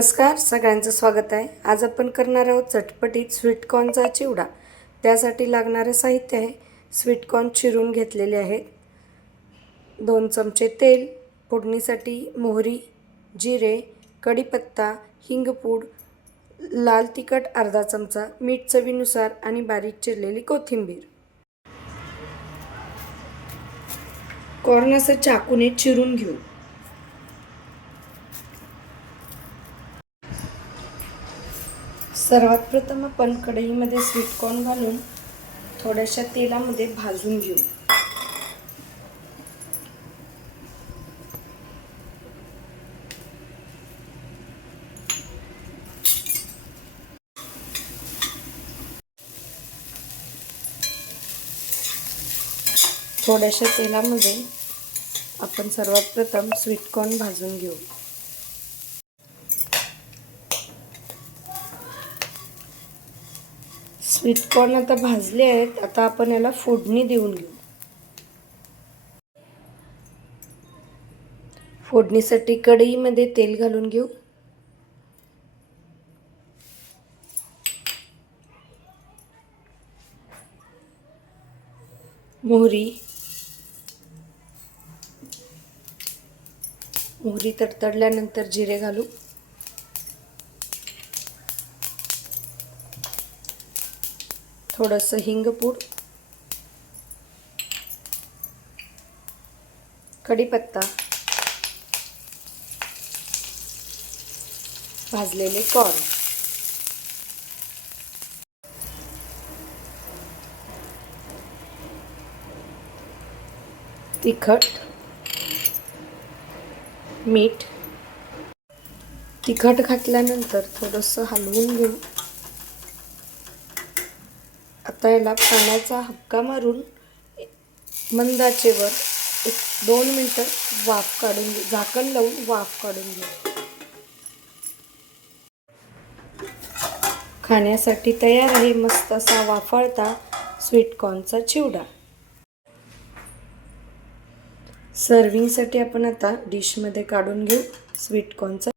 नमस्कार, सगळ्यांचं स्वागत आहे। आज आपण करणार आहोत चटपटीत स्वीट कॉर्नचा चिवडा। त्यासाठी लागणारे साहित्य आहे, स्वीट कॉर्न चिरून घेतलेले आहेत, 2 चमचे तेल, फोडणीसाठी मोहरी, जिरे, कढीपत्ता, हिंगपूड, लाल तिखट अर्धा चमचा, मीठ चवीनुसार आणि बारीक चिरलेली कोथिंबीर। कॉर्न असं चाकूने चिरून घेऊ। सर्वात प्रथम आपण कढईमध्ये स्वीट कॉर्न घालून थोड्याशा तेलामध्ये भाजून घेऊ। थोड्याशा तेलामध्ये आपण सर्वात प्रथम स्वीट कॉर्न भाजून घेऊ। स्वीट कॉर्न आता भाजले आहेत, आता आपण याला फोडणी देऊन घेऊ। फोडणीसाठी कढईमध्ये तेल घालून घेऊ। मोहरी तडतडल्यानंतर जिरे घालू। थोडंसं हिंगपूड, कढीपत्ता, भाजलेले कॉर्न, तिखट, मीठ। तिखट घातल्यानंतर थोडंसं हलवून घेऊ। आता याला पाण्याचा हबका मारून मंद आचेवर 1-2 मिनिटं वाफ काढून घेऊ, झाकण लावून वाफ काढून घेऊ। खाण्यासाठी तयार आहे मस्त असा वाफाळता स्वीट कॉर्नचा चिवडा। सर्विंगसाठी आपण आता डिशमध्ये काढून घेऊ स्वीट कॉर्नचा